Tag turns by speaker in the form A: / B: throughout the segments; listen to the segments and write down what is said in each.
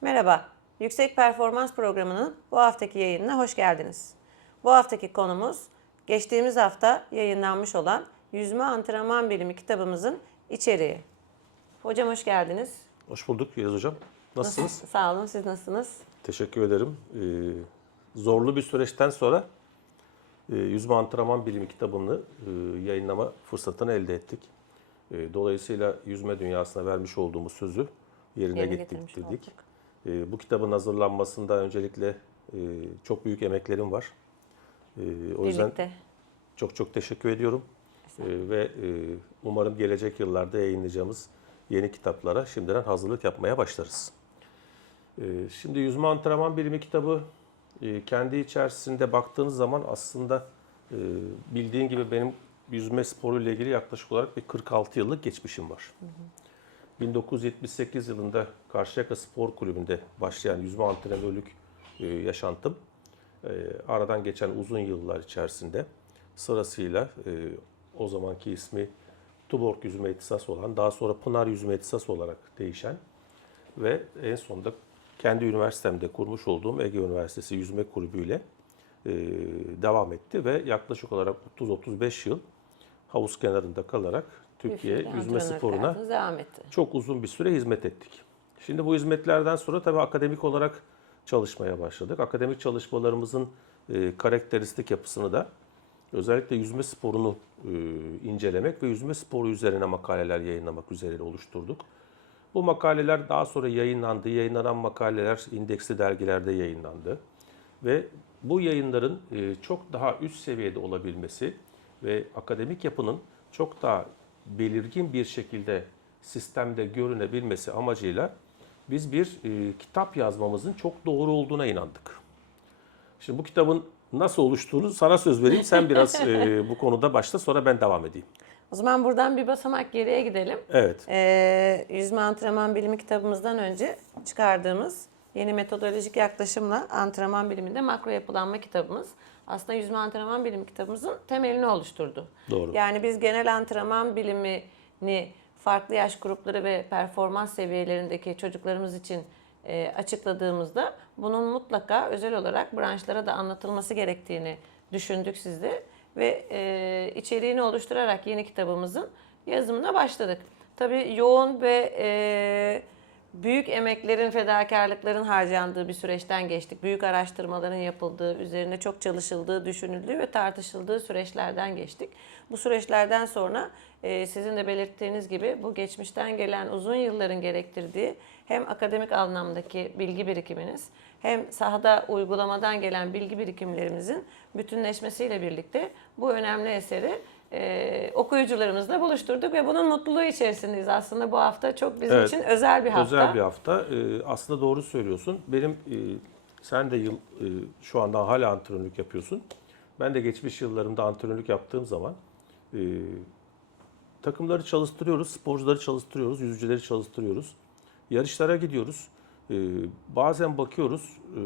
A: Merhaba, Yüksek Performans Programı'nın bu haftaki yayınına hoş geldiniz. Bu haftaki konumuz geçtiğimiz hafta yayınlanmış olan Yüzme Antrenman Bilimi kitabımızın içeriği. Hocam hoş geldiniz.
B: Hoş bulduk Yeliz Hocam. Nasılsınız?
A: Sağ olun, siz nasılsınız?
B: Teşekkür ederim. Ee, zorlu bir süreçten sonra e, Yüzme Antrenman Bilimi kitabını e, yayınlama fırsatını elde ettik. E, dolayısıyla yüzme dünyasına vermiş olduğumuz sözü yerine
A: Yerine
B: getirdik. E, bu kitabın hazırlanmasında öncelikle e, çok büyük emeklerim var. E, o yüzden
A: Birlikte.
B: çok çok teşekkür ediyorum. Ee, ve e, umarım gelecek yıllarda yayınlayacağımız yeni kitaplara şimdiden hazırlık yapmaya başlarız. Ee, şimdi Yüzme Antrenman Bilimi kitabı e, kendi içerisinde baktığınız zaman aslında e, bildiğin gibi benim yüzme sporu ile ilgili yaklaşık olarak bir 46 yıllık geçmişim var. 1978 yılında Karşıyaka Spor Kulübü'nde başlayan yüzme antrenörlük e, yaşantım e, aradan geçen uzun yıllar içerisinde sırasıyla e, o zamanki ismi Tuborg Yüzme İhtisası olan, daha sonra Pınar Yüzme İhtisası olarak değişen ve en sonunda kendi üniversitemde kurmuş olduğum Ege Üniversitesi Yüzme Kulübü ile devam etti ve yaklaşık olarak 30-35 yıl havuz kenarında kalarak Türkiye yüzme sporuna
A: devam etti.
B: çok uzun bir süre hizmet ettik. Şimdi bu hizmetlerden sonra tabii akademik olarak çalışmaya başladık. Akademik çalışmalarımızın e, karakteristik yapısını da özellikle yüzme sporunu e, incelemek ve yüzme sporu üzerine makaleler yayınlamak üzerine oluşturduk. Bu makaleler daha sonra yayınlandı. Yayınlanan makaleler indeksli dergilerde yayınlandı. Ve bu yayınların e, çok daha üst seviyede olabilmesi ve akademik yapının çok daha belirgin bir şekilde sistemde görünebilmesi amacıyla biz bir e, kitap yazmamızın çok doğru olduğuna inandık. Şimdi bu kitabın nasıl oluştuğunu sana söz vereyim. Sen biraz e, bu konuda başla sonra ben devam edeyim.
A: O zaman buradan bir basamak geriye gidelim.
B: Evet.
A: Ee, yüzme antrenman bilimi kitabımızdan önce çıkardığımız yeni metodolojik yaklaşımla antrenman biliminde makro yapılanma kitabımız aslında yüzme antrenman bilimi kitabımızın temelini oluşturdu.
B: Doğru.
A: Yani biz genel antrenman bilimini farklı yaş grupları ve performans seviyelerindeki çocuklarımız için e, açıkladığımızda bunun mutlaka özel olarak branşlara da anlatılması gerektiğini düşündük sizde ve e, içeriğini oluşturarak yeni kitabımızın yazımına başladık. Tabii yoğun ve e, büyük emeklerin, fedakarlıkların harcandığı bir süreçten geçtik. Büyük araştırmaların yapıldığı, üzerine çok çalışıldığı, düşünüldüğü ve tartışıldığı süreçlerden geçtik. Bu süreçlerden sonra e, sizin de belirttiğiniz gibi bu geçmişten gelen uzun yılların gerektirdiği hem akademik anlamdaki bilgi birikiminiz hem sahada uygulamadan gelen bilgi birikimlerimizin bütünleşmesiyle birlikte bu önemli eseri e, okuyucularımızla buluşturduk ve bunun mutluluğu içerisindeyiz. Aslında bu hafta çok bizim
B: Evet.
A: için özel bir hafta.
B: Özel bir hafta. Ee, aslında doğru söylüyorsun. Benim e, sen de yıl e, şu anda hala antrenörlük yapıyorsun. Ben de geçmiş yıllarımda antrenörlük yaptığım zaman e, takımları çalıştırıyoruz, sporcuları çalıştırıyoruz, yüzücüleri çalıştırıyoruz. Yarışlara gidiyoruz. E, bazen bakıyoruz e,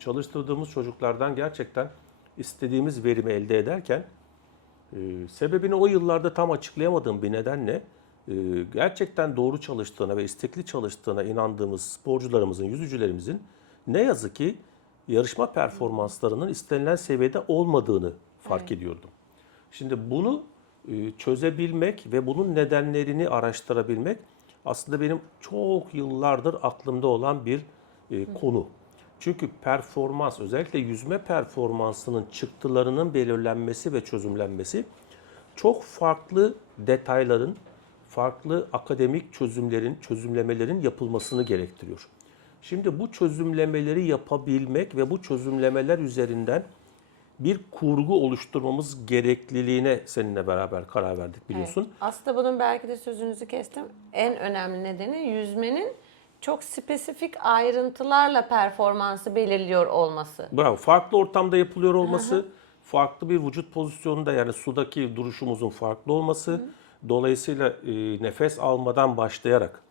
B: çalıştırdığımız çocuklardan gerçekten istediğimiz verimi elde ederken ee, sebebini o yıllarda tam açıklayamadığım bir nedenle e, gerçekten doğru çalıştığına ve istekli çalıştığına inandığımız sporcularımızın, yüzücülerimizin ne yazık ki yarışma performanslarının istenilen seviyede olmadığını fark ediyordum. Şimdi bunu e, çözebilmek ve bunun nedenlerini araştırabilmek aslında benim çok yıllardır aklımda olan bir e, konu. Çünkü performans, özellikle yüzme performansının çıktılarının belirlenmesi ve çözümlenmesi çok farklı detayların, farklı akademik çözümlerin, çözümlemelerin yapılmasını gerektiriyor. Şimdi bu çözümlemeleri yapabilmek ve bu çözümlemeler üzerinden bir kurgu oluşturmamız gerekliliğine seninle beraber karar verdik biliyorsun.
A: Evet. Aslında bunun belki de sözünüzü kestim. En önemli nedeni yüzmenin çok spesifik ayrıntılarla performansı belirliyor olması.
B: Bravo. Farklı ortamda yapılıyor olması, farklı bir vücut pozisyonunda yani sudaki duruşumuzun farklı olması, dolayısıyla e, nefes almadan başlayarak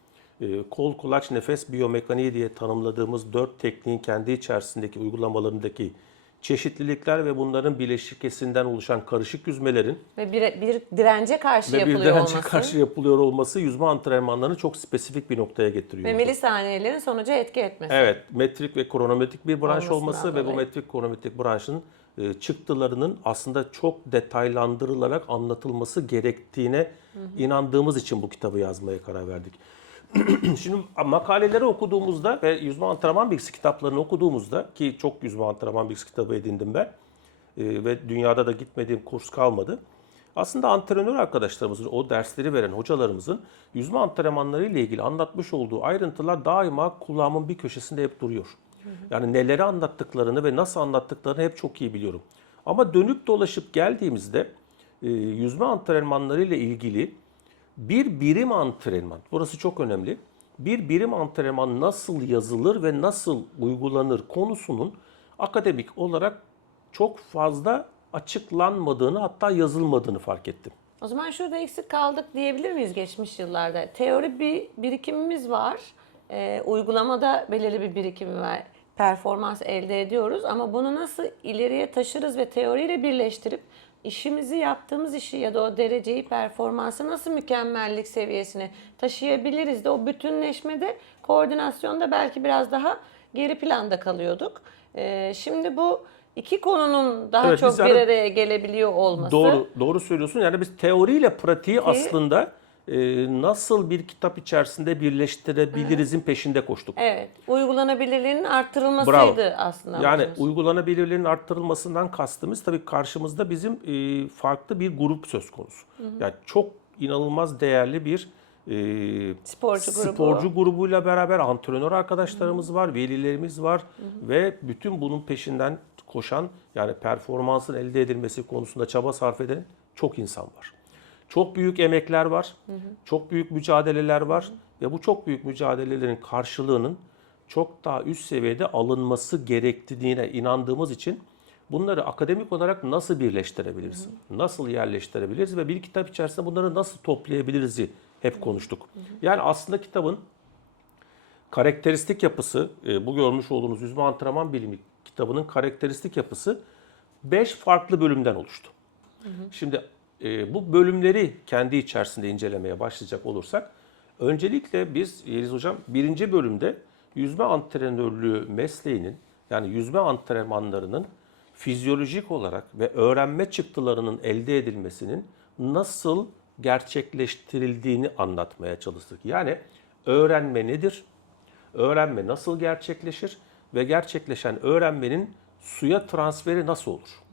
B: e, kol kulaç nefes biyomekaniği diye tanımladığımız dört tekniğin kendi içerisindeki uygulamalarındaki çeşitlilikler ve bunların bileşikesinden oluşan karışık yüzmelerin
A: Ve bir, bir dirence karşı
B: ve bir
A: yapılıyor
B: dirence
A: olması.
B: karşı yapılıyor olması yüzme antrenmanlarını çok spesifik bir noktaya getiriyor.
A: Ve milisaniyelerin sonuca etki etmesi.
B: Evet, metrik ve kronometrik bir branş
A: Olmasından
B: olması ve bu metrik kronometrik branşın e, çıktılarının aslında çok detaylandırılarak anlatılması gerektiğine inandığımız için bu kitabı yazmaya karar verdik. Şimdi makaleleri okuduğumuzda ve yüzme antrenman bilgisi kitaplarını okuduğumuzda ki çok yüzme antrenman bilgisi kitabı edindim ben e, ve dünyada da gitmediğim kurs kalmadı. Aslında antrenör arkadaşlarımızın, o dersleri veren hocalarımızın yüzme antrenmanları ile ilgili anlatmış olduğu ayrıntılar daima kulağımın bir köşesinde hep duruyor. Yani neleri anlattıklarını ve nasıl anlattıklarını hep çok iyi biliyorum. Ama dönüp dolaşıp geldiğimizde e, yüzme antrenmanları ile ilgili bir birim antrenman, burası çok önemli. Bir birim antrenman nasıl yazılır ve nasıl uygulanır konusunun akademik olarak çok fazla açıklanmadığını hatta yazılmadığını fark ettim.
A: O zaman şurada eksik kaldık diyebilir miyiz geçmiş yıllarda? Teori bir birikimimiz var. Ee, uygulamada belirli bir birikim var. Performans elde ediyoruz ama bunu nasıl ileriye taşırız ve teoriyle birleştirip işimizi yaptığımız işi ya da o dereceyi, performansı nasıl mükemmellik seviyesine taşıyabiliriz de o bütünleşmede, koordinasyonda belki biraz daha geri planda kalıyorduk. Ee, şimdi bu iki konunun daha
B: Evet,
A: çok bir araya gelebiliyor olması.
B: Doğru, doğru söylüyorsun. Yani biz teoriyle pratiği aslında e, nasıl bir kitap içerisinde birleştirebilirizin peşinde koştuk.
A: Evet, uygulanabilirliğinin arttırılmasıydı aslında.
B: Yani
A: amacımız.
B: uygulanabilirliğinin arttırılmasından kastımız tabii karşımızda bizim e, farklı bir grup söz konusu. Yani çok inanılmaz değerli bir e,
A: Sporcu grubu.
B: sporcu grubuyla beraber antrenör arkadaşlarımız var, velilerimiz var ve bütün bunun peşinden koşan yani performansın elde edilmesi konusunda çaba sarf eden çok insan var. Çok büyük emekler var, çok büyük mücadeleler var. Ve bu çok büyük mücadelelerin karşılığının çok daha üst seviyede alınması gerektiğine inandığımız için bunları akademik olarak nasıl birleştirebiliriz, nasıl yerleştirebiliriz? Ve bir kitap içerisinde bunları nasıl toplayabiliriz'i hep konuştuk. Yani aslında kitabın karakteristik yapısı, e, bu görmüş olduğunuz yüzme antrenman bilimi kitabının karakteristik yapısı 5 farklı bölümden oluştu. Şimdi e, bu bölümleri kendi içerisinde incelemeye başlayacak olursak, öncelikle biz Yeliz Hocam birinci bölümde yüzme antrenörlüğü mesleğinin yani yüzme antrenmanlarının fizyolojik olarak ve öğrenme çıktılarının elde edilmesinin nasıl gerçekleştirildiğini anlatmaya çalıştık. Yani öğrenme nedir? Öğrenme nasıl gerçekleşir ve gerçekleşen öğrenmenin suya transferi nasıl olur?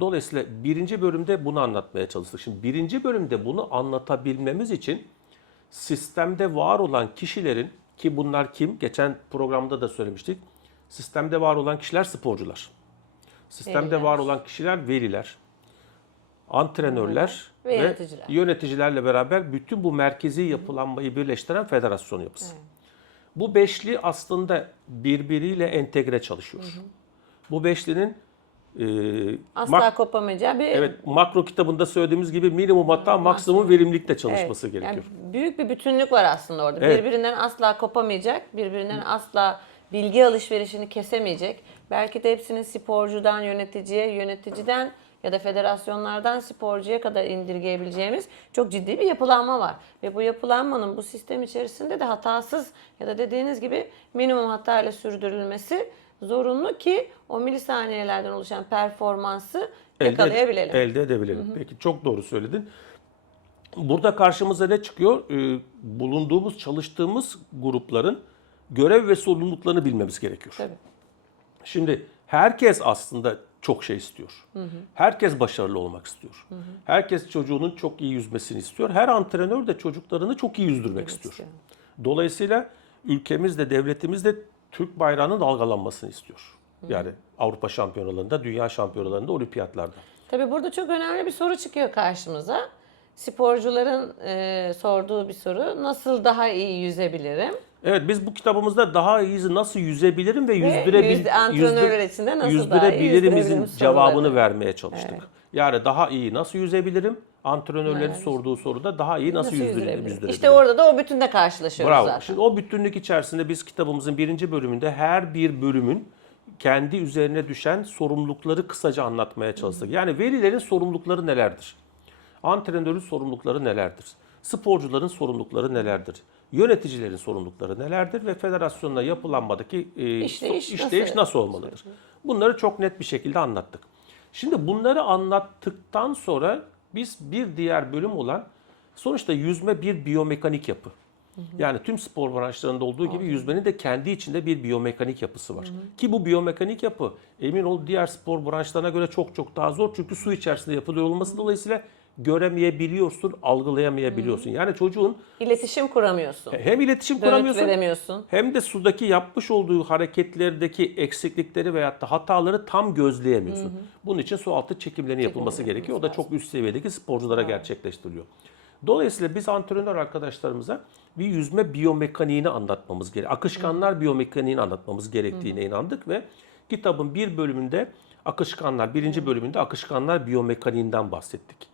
B: Dolayısıyla birinci bölümde bunu anlatmaya çalıştık. Şimdi birinci bölümde bunu anlatabilmemiz için sistemde var olan kişilerin ki bunlar kim? Geçen programda da söylemiştik. Sistemde var olan kişiler sporcular. Sistemde
A: Veliler.
B: var olan kişiler veliler, antrenörler
A: Ve
B: ve,
A: yöneticiler.
B: yöneticilerle beraber bütün bu merkezi yapılanmayı birleştiren federasyon yapısı. Bu beşli aslında birbiriyle entegre çalışıyor. Bu beşlinin e,
A: Asla
B: mak-
A: kopamayacağı bir
B: evet makro kitabında söylediğimiz gibi minimum hatta maksimum verimlilikte çalışması
A: Evet,
B: gerekiyor.
A: Yani büyük bir bütünlük var aslında orada.
B: Evet.
A: Birbirinden asla kopamayacak, birbirinden asla bilgi alışverişini kesemeyecek. Belki de hepsinin sporcudan yöneticiye, yöneticiden ya da federasyonlardan sporcuya kadar indirgeyebileceğimiz çok ciddi bir yapılanma var. Ve bu yapılanmanın bu sistem içerisinde de hatasız ya da dediğiniz gibi minimum hatayla sürdürülmesi zorunlu ki o milisaniyelerden oluşan performansı yakalayabilelim.
B: Elde edebilelim. Peki çok doğru söyledin. Burada karşımıza ne çıkıyor? Ee, bulunduğumuz, çalıştığımız grupların görev ve sorumluluklarını bilmemiz gerekiyor.
A: Tabii.
B: Şimdi herkes aslında çok şey istiyor. Herkes başarılı olmak istiyor. Herkes çocuğunun çok iyi yüzmesini istiyor. Her antrenör de çocuklarını çok iyi yüzdürmek istiyor.
A: istiyor.
B: Dolayısıyla ülkemiz de devletimiz de Türk bayrağının dalgalanmasını istiyor. Yani Avrupa şampiyonalarında, dünya şampiyonalarında, olimpiyatlarda.
A: Tabii burada çok önemli bir soru çıkıyor karşımıza. Sporcuların e, sorduğu bir soru. Nasıl daha iyi yüzebilirim?
B: Evet biz bu kitabımızda daha iyi nasıl yüzebilirim ve yüzdürebil
A: yüzde- antrenörler için de nasıl daha iyi
B: yüzdürebilirimizin
A: yüzdürebilirim
B: cevabını
A: soruları.
B: vermeye çalıştık. Yani daha iyi nasıl yüzebilirim? Antrenörlerin
A: Evet.
B: sorduğu soruda daha iyi nasıl, yüzdüre-
A: yüzdürebilirim?
B: yüzdürebilirim?
A: İşte orada da o bütünde karşılaşıyoruz
B: Bravo.
A: zaten.
B: Şimdi o bütünlük içerisinde biz kitabımızın birinci bölümünde her bir bölümün kendi üzerine düşen sorumlulukları kısaca anlatmaya çalıştık. Yani velilerin sorumlulukları nelerdir? Antrenörün sorumlulukları nelerdir? Sporcuların sorumlulukları nelerdir? Yöneticilerin sorumlulukları nelerdir ve federasyonla yapılanmadaki e,
A: İşleyiş
B: so- işleyiş
A: nasıl-
B: nasıl olmalıdır? Bunları çok net bir şekilde anlattık. Şimdi bunları anlattıktan sonra biz bir diğer bölüm olan sonuçta yüzme bir biyomekanik yapı. Yani tüm spor branşlarında olduğu gibi yüzmenin de kendi içinde bir biyomekanik yapısı var. Ki bu biyomekanik yapı emin ol diğer spor branşlarına göre çok çok daha zor. Çünkü su içerisinde yapılıyor olması dolayısıyla göremeyebiliyorsun, algılayamayabiliyorsun. Yani çocuğun
A: İletişim kuramıyorsun.
B: hem iletişim
A: Dönüt
B: kuramıyorsun
A: veremiyorsun.
B: hem de sudaki yapmış olduğu hareketlerdeki eksiklikleri veyahut da hataları tam gözleyemiyorsun. Bunun için su altı çekimlerinin yapılması gerekiyor. O da çok üst seviyedeki sporculara gerçekleştiriliyor. Dolayısıyla biz antrenör arkadaşlarımıza bir yüzme biyomekaniğini anlatmamız gerekiyor. Akışkanlar biyomekaniğini anlatmamız gerektiğine inandık ve kitabın bir bölümünde akışkanlar, birinci bölümünde akışkanlar biyomekaniğinden bahsettik.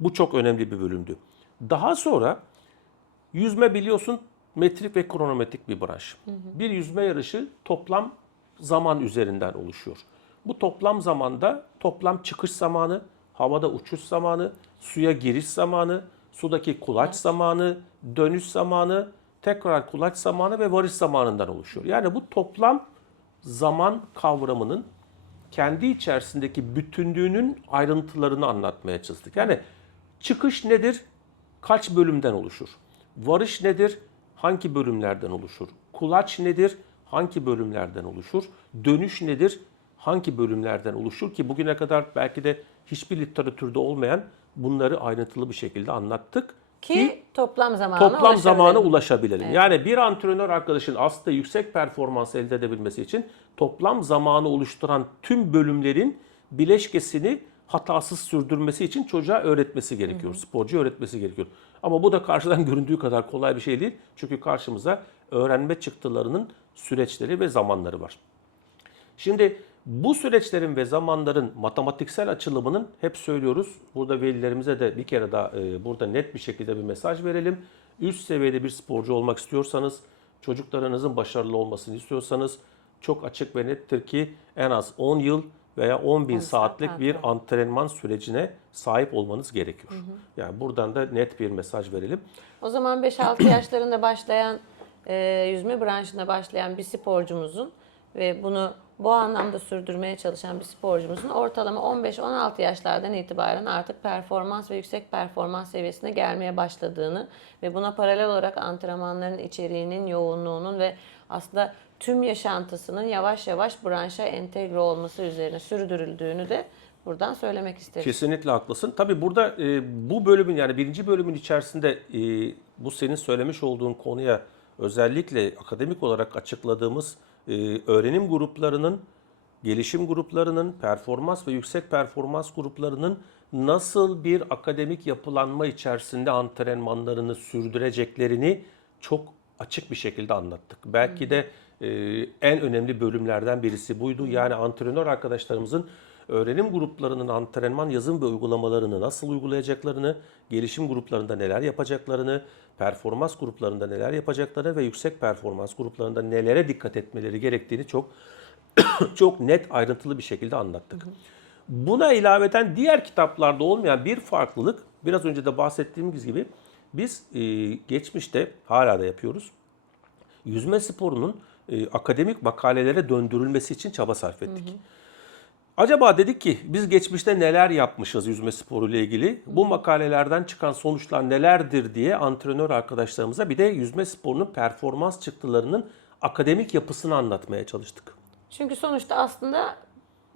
B: Bu çok önemli bir bölümdü. Daha sonra Yüzme biliyorsun metrik ve kronometrik bir branş. Bir yüzme yarışı toplam zaman üzerinden oluşuyor. Bu toplam zamanda toplam çıkış zamanı, havada uçuş zamanı, suya giriş zamanı, sudaki kulaç zamanı, dönüş zamanı, tekrar kulaç zamanı ve varış zamanından oluşuyor. Yani bu toplam zaman kavramının kendi içerisindeki bütünlüğünün ayrıntılarını anlatmaya çalıştık. Yani çıkış nedir? Kaç bölümden oluşur? Varış nedir? Hangi bölümlerden oluşur? Kulaç nedir? Hangi bölümlerden oluşur? Dönüş nedir? Hangi bölümlerden oluşur ki bugüne kadar belki de hiçbir literatürde olmayan bunları ayrıntılı bir şekilde anlattık
A: Ki, toplam zamana
B: toplam
A: ulaşabilelim.
B: zamana ulaşabilelim. Yani bir antrenör arkadaşın aslında yüksek performans elde edebilmesi için toplam zamanı oluşturan tüm bölümlerin bileşkesini hatasız sürdürmesi için çocuğa öğretmesi gerekiyor. Sporcu öğretmesi gerekiyor. Ama bu da karşıdan göründüğü kadar kolay bir şey değil. Çünkü karşımıza öğrenme çıktılarının süreçleri ve zamanları var. Şimdi bu süreçlerin ve zamanların matematiksel açılımının hep söylüyoruz. Burada velilerimize de bir kere daha e, burada net bir şekilde bir mesaj verelim. Üst seviyede bir sporcu olmak istiyorsanız, çocuklarınızın başarılı olmasını istiyorsanız çok açık ve nettir ki en az 10 yıl veya 10 bin
A: 10 saat
B: saatlik bir
A: antrenman.
B: sürecine sahip olmanız gerekiyor. Yani buradan da net bir mesaj verelim.
A: O zaman 5-6 yaşlarında başlayan, e, yüzme branşında başlayan bir sporcumuzun ve bunu bu anlamda sürdürmeye çalışan bir sporcumuzun ortalama 15-16 yaşlardan itibaren artık performans ve yüksek performans seviyesine gelmeye başladığını ve buna paralel olarak antrenmanların içeriğinin, yoğunluğunun ve aslında tüm yaşantısının yavaş yavaş branşa entegre olması üzerine sürdürüldüğünü de buradan söylemek isterim.
B: Kesinlikle haklısın. Tabii burada e, bu bölümün yani birinci bölümün içerisinde e, bu senin söylemiş olduğun konuya özellikle akademik olarak açıkladığımız e, öğrenim gruplarının, gelişim gruplarının, performans ve yüksek performans gruplarının nasıl bir akademik yapılanma içerisinde antrenmanlarını sürdüreceklerini çok açık bir şekilde anlattık. Belki de e, en önemli bölümlerden birisi buydu. Yani antrenör arkadaşlarımızın öğrenim gruplarının antrenman yazım ve uygulamalarını nasıl uygulayacaklarını, gelişim gruplarında neler yapacaklarını, performans gruplarında neler yapacaklarını ve yüksek performans gruplarında nelere dikkat etmeleri gerektiğini çok çok net ayrıntılı bir şekilde anlattık. Buna ilaveten diğer kitaplarda olmayan bir farklılık, biraz önce de bahsettiğimiz gibi biz e, geçmişte hala da yapıyoruz. Yüzme sporunun e, akademik makalelere döndürülmesi için çaba sarf ettik. Acaba dedik ki biz geçmişte neler yapmışız yüzme sporu ile ilgili? Bu makalelerden çıkan sonuçlar nelerdir diye antrenör arkadaşlarımıza bir de yüzme sporunun performans çıktılarının akademik yapısını anlatmaya çalıştık.
A: Çünkü sonuçta aslında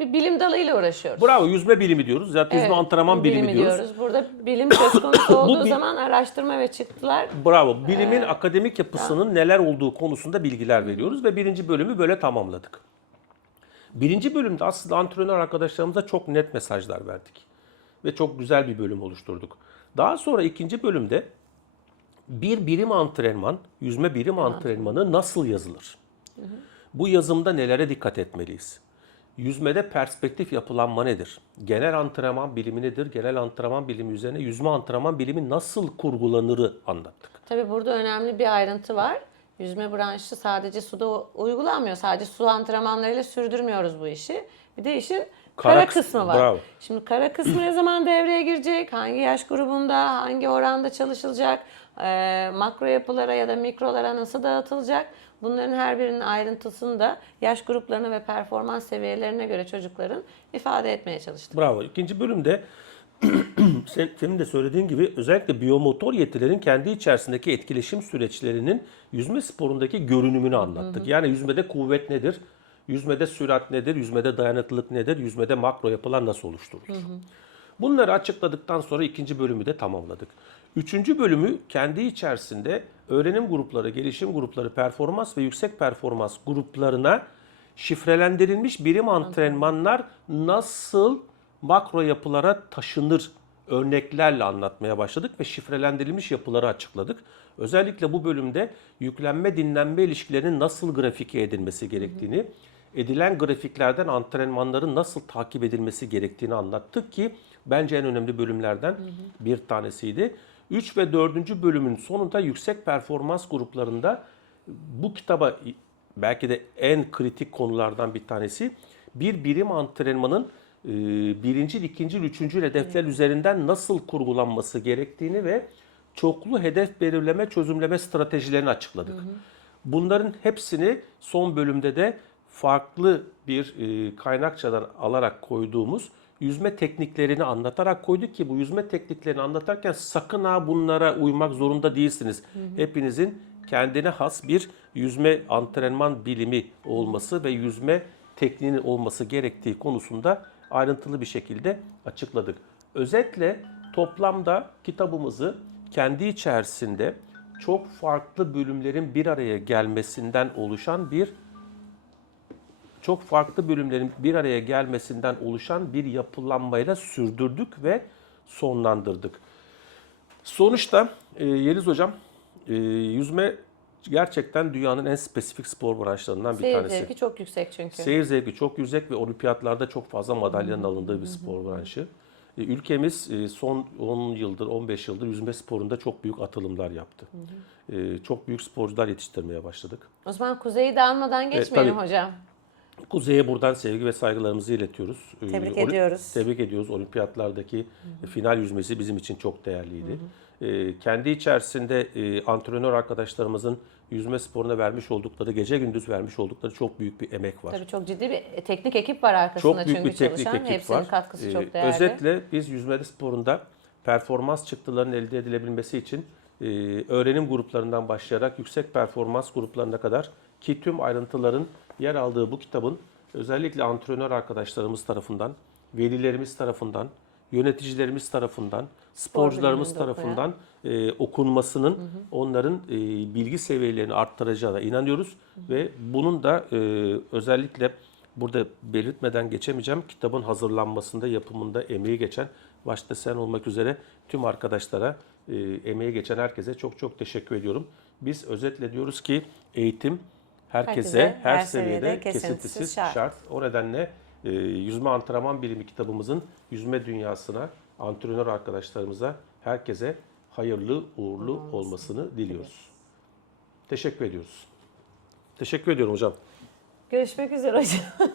A: bir bilim dalıyla uğraşıyoruz.
B: Bravo yüzme bilimi diyoruz. Zaten yüzme antrenman bilimi, diyoruz.
A: Burada bilim söz konusu olduğu
B: bil-
A: zaman araştırma ve çıktılar
B: Bravo. Bilimin akademik yapısının neler olduğu konusunda bilgiler veriyoruz ve birinci bölümü böyle tamamladık. Birinci bölümde aslında antrenör arkadaşlarımıza çok net mesajlar verdik. Ve çok güzel bir bölüm oluşturduk. Daha sonra ikinci bölümde bir birim antrenman, yüzme birim antrenmanı nasıl yazılır? Bu yazımda nelere dikkat etmeliyiz? Yüzmede perspektif yapılanma nedir? Genel antrenman bilimi nedir? Genel antrenman bilimi üzerine yüzme antrenman bilimi nasıl kurgulanırı anlattık.
A: Tabii burada önemli bir ayrıntı var. yüzme branşı sadece suda uygulanmıyor. Sadece su antrenmanlarıyla sürdürmüyoruz bu işi. Bir de işin kara,
B: Kara kısmı,
A: kısmı var.
B: bravo.
A: Şimdi kara kısmı ne zaman devreye girecek? Hangi yaş grubunda, hangi oranda çalışılacak? Ee, makro yapılara ya da mikrolara nasıl dağıtılacak? Bunların her birinin ayrıntısını da yaş gruplarına ve performans seviyelerine göre çocukların ifade etmeye çalıştık.
B: Bravo. İkinci bölümde sen, senin de söylediğin gibi özellikle biyomotor yetilerin kendi içerisindeki etkileşim süreçlerinin yüzme sporundaki görünümünü anlattık. Yani yüzmede kuvvet nedir? Yüzmede sürat nedir? Yüzmede dayanıklılık nedir? Yüzmede makro yapılar nasıl oluşturulur? Bunları açıkladıktan sonra ikinci bölümü de tamamladık. Üçüncü bölümü kendi içerisinde öğrenim grupları, gelişim grupları, performans ve yüksek performans gruplarına şifrelendirilmiş birim antrenmanlar nasıl makro yapılara taşınır örneklerle anlatmaya başladık ve şifrelendirilmiş yapıları açıkladık. Özellikle bu bölümde yüklenme dinlenme ilişkilerinin nasıl grafike edilmesi gerektiğini, edilen grafiklerden antrenmanların nasıl takip edilmesi gerektiğini anlattık ki bence en önemli bölümlerden bir tanesiydi. 3 ve 4. bölümün sonunda yüksek performans gruplarında bu kitaba belki de en kritik konulardan bir tanesi bir birim antrenmanın e, birincil, ikincil, üçüncül hedefler üzerinden nasıl kurgulanması gerektiğini ve çoklu hedef belirleme, çözümleme stratejilerini açıkladık. Bunların hepsini son bölümde de farklı bir e, kaynakçadan alarak koyduğumuz yüzme tekniklerini anlatarak koyduk ki bu yüzme tekniklerini anlatarken sakın ha bunlara uymak zorunda değilsiniz. Hepinizin kendine has bir yüzme antrenman bilimi olması ve yüzme tekniğinin olması gerektiği konusunda ayrıntılı bir şekilde açıkladık. Özetle toplamda kitabımızı kendi içerisinde çok farklı bölümlerin bir araya gelmesinden oluşan bir çok farklı bölümlerin bir araya gelmesinden oluşan bir yapılanmayla sürdürdük ve sonlandırdık. Sonuçta e, Yeliz Hocam e, yüzme gerçekten dünyanın en spesifik spor branşlarından bir
A: Seyir
B: tanesi.
A: zevki çok yüksek çünkü.
B: Seyir zevki çok yüksek ve olimpiyatlarda çok fazla madalyanın alındığı bir spor branşı. E, Ülkemiz e, son 10 yıldır, 15 yıldır yüzme sporunda çok büyük atılımlar yaptı. E, Çok büyük sporcular yetiştirmeye başladık.
A: O zaman kuzeyi de almadan geçmeyelim
B: tabii.
A: hocam.
B: Kuzey'e buradan sevgi ve saygılarımızı iletiyoruz. Ee,
A: Tebrik
B: oli-
A: ediyoruz.
B: Tebrik ediyoruz. Olimpiyatlardaki final yüzmesi bizim için çok değerliydi. Ee, kendi içerisinde e, antrenör arkadaşlarımızın yüzme sporuna vermiş oldukları, gece gündüz vermiş oldukları çok büyük bir emek var.
A: Tabii çok ciddi bir teknik ekip var arkasında
B: Çok büyük
A: çünkü
B: bir teknik
A: çalışan.
B: ekip
A: Hepsinin
B: var.
A: katkısı
B: Ee,
A: çok değerli.
B: Özetle biz yüzme sporunda performans çıktılarının elde edilebilmesi için e, öğrenim gruplarından başlayarak yüksek performans gruplarına kadar ki tüm ayrıntıların yer aldığı bu kitabın özellikle antrenör arkadaşlarımız tarafından, velilerimiz tarafından, yöneticilerimiz tarafından, sporcularımız tarafından e, okunmasının onların e, bilgi seviyelerini arttıracağına inanıyoruz. Ve bunun da e, özellikle burada belirtmeden geçemeyeceğim kitabın hazırlanmasında, yapımında emeği geçen başta sen olmak üzere tüm arkadaşlara e, emeği geçen herkese çok çok teşekkür ediyorum. Biz özetle diyoruz ki eğitim herkese,
A: Herkese,
B: her,
A: her
B: seviyede,
A: seviyede
B: kesintisiz,
A: kesintisiz
B: şart.
A: şart.
B: O nedenle e, yüzme antrenman bilimi kitabımızın yüzme dünyasına, antrenör arkadaşlarımıza, herkese hayırlı, uğurlu olmasını diliyoruz. Teşekkür ediyoruz. Teşekkür ediyorum hocam.
A: Görüşmek üzere hocam.